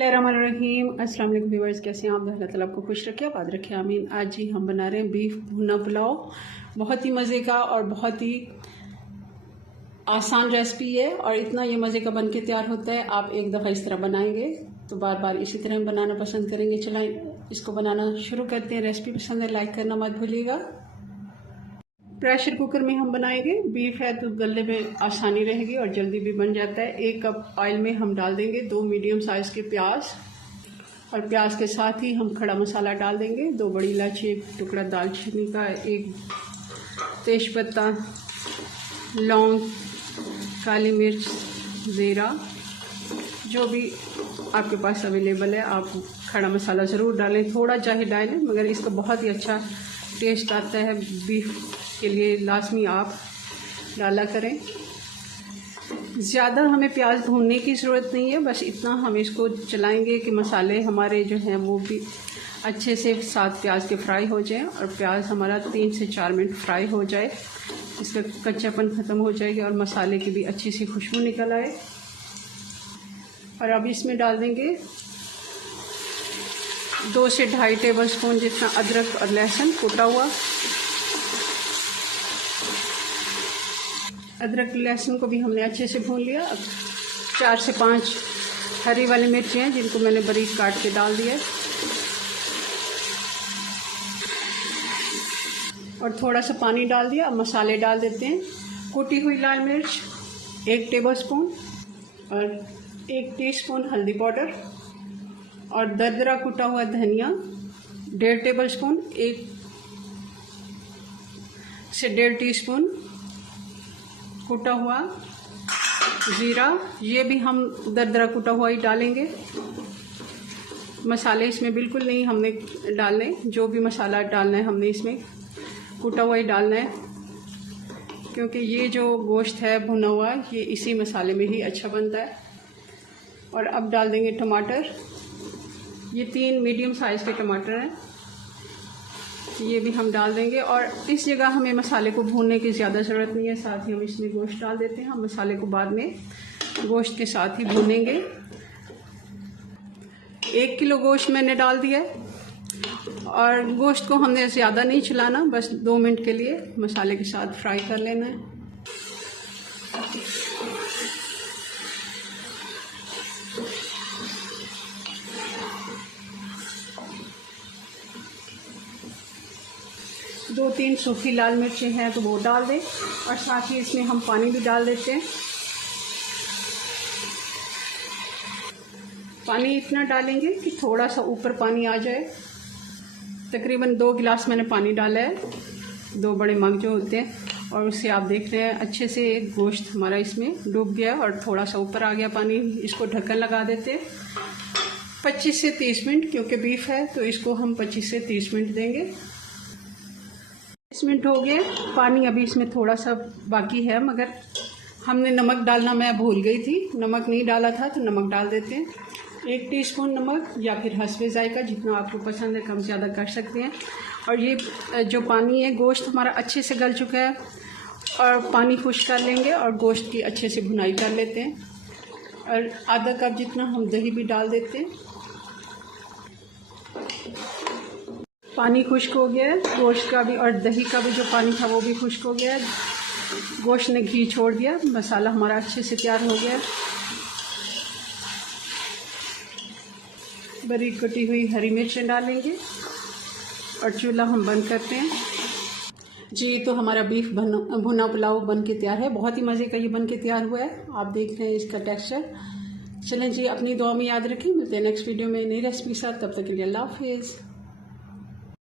बिस्मिल्लाहिर्रहमानिर्रहीम। अस्सलाम वालेकुम व्यूअर्स, कैसे हैं आप? अल्लाह ताला आपको खुश रखे, आबाद रखे, आमीन। आज जी हम बना रहे हैं बीफ भुना पुलाव। बहुत ही मज़े का और बहुत ही आसान रेसिपी है और इतना ये मज़े का बन के तैयार होता है। आप एक दफ़ा इस तरह बनाएंगे तो बार बार इसी तरह बनाना पसंद करेंगे। चलाएं इसको बनाना शुरू करते हैं। रेसिपी पसंद है लाइक करना मत भूलिएगा। प्रेशर कुकर में हम बनाएंगे। बीफ है तो गलने में आसानी रहेगी और जल्दी भी बन जाता है। 1 कप ऑयल में हम डाल देंगे 2 मीडियम साइज़ के प्याज और प्याज के साथ ही हम खड़ा मसाला डाल देंगे। 2 बड़ी इलायची, 1 टुकड़ा दालचीनी का, 1 तेज़पत्ता, लौंग, काली मिर्च, ज़ीरा, जो भी आपके पास अवेलेबल है आप खड़ा मसाला ज़रूर डालें। थोड़ा चाहे डालें मगर इसका बहुत ही अच्छा टेस्ट आता है। बीफ के लिए लाजमी आप डाला करें। ज़्यादा हमें प्याज भूनने की ज़रूरत नहीं है, बस इतना हम इसको चलाएंगे कि मसाले हमारे जो हैं वो भी अच्छे से साथ प्याज के फ्राई हो जाएं और प्याज हमारा 3 से 4 मिनट फ्राई हो जाए, इसका कच्चापन ख़त्म हो जाएगा और मसाले की भी अच्छी सी खुशबू निकल आए। और अब इसमें डाल देंगे 2 से 2.5 टेबल स्पून जितना अदरक और लहसुन कूटा हुआ। अदरक लहसुन को भी हमने अच्छे से भून लिया। अब 4 से 5 हरी वाली मिर्ची हैं जिनको मैंने बारीक काट के डाल दिया और थोड़ा सा पानी डाल दिया। अब मसाले डाल देते हैं। कुटी हुई लाल मिर्च 1 टेबल स्पून और 1 टीस्पून हल्दी पाउडर और दरदरा कुटा हुआ धनिया 1.5 टेबल स्पून, 1 से 1.5 टीस्पून कुटा हुआ ज़ीरा, ये भी हम दरदरा कुटा हुआ ही डालेंगे। मसाले इसमें बिल्कुल नहीं हमने डालने, जो भी मसाला डालना है हमने इसमें कुटा हुआ ही डालना है क्योंकि ये जो गोश्त है भुना हुआ ये इसी मसाले में ही अच्छा बनता है। और अब डाल देंगे टमाटर। ये 3 मीडियम साइज़ के टमाटर हैं, ये भी हम डाल देंगे। और इस जगह हमें मसाले को भूनने की ज़्यादा ज़रूरत नहीं है, साथ ही हम इसमें गोश्त डाल देते हैं। हम मसाले को बाद में गोश्त के साथ ही भूनेंगे। 1 किलो गोश्त मैंने डाल दिया है और गोश्त को हमने ज़्यादा नहीं चलाना, बस 2 मिनट के लिए मसाले के साथ फ्राई कर लेना है। दो 3 सूखी लाल मिर्चें हैं तो वो डाल दें और साथ ही इसमें हम पानी भी डाल देते हैं। पानी इतना डालेंगे कि थोड़ा सा ऊपर पानी आ जाए। तकरीबन 2 गिलास मैंने पानी डाला है, 2 बड़े मग जो होते हैं। और उससे आप देख रहे हैं अच्छे से गोश्त हमारा इसमें डूब गया और थोड़ा सा ऊपर आ गया पानी। इसको ढक्कन लगा देते हैं 25 से 30 मिनट, क्योंकि बीफ है तो इसको हम 25 से 30 मिनट देंगे। 20 मिनट हो गए। पानी अभी इसमें थोड़ा सा बाकी है मगर हमने नमक डालना मैं भूल गई थी, नमक नहीं डाला था तो नमक डाल देते हैं। 1 टीस्पून नमक या फिर हस्बे जायका, जितना आपको पसंद है कम ज़्यादा कर सकते हैं। और ये जो पानी है, गोश्त हमारा अच्छे से गल चुका है और पानी खुश कर लेंगे और गोश्त की अच्छे से भुनाई कर लेते हैं। और आधा कप जितना हम दही भी डाल देते हैं। पानी खुश्क हो गया है गोश्त का भी और दही का भी, जो पानी था वो भी खुश्क हो गया है। गोश्त ने घी छोड़ दिया, मसाला हमारा अच्छे से तैयार हो गया है। बारीक कटी हुई हरी मिर्चें डालेंगे और चूल्हा हम बंद करते हैं। जी तो हमारा बीफ भुना पुलाव बन के तैयार है। बहुत ही मज़े का ये बन के तैयार हुआ है, आप देख रहे हैं इसका टेक्सचर। चलें जी, अपनी दुआ में याद रखें। मिलते हैं नेक्स्ट वीडियो में नई रेसिपी के साथ। तब तक के लिए अल्लाह हाफिज़।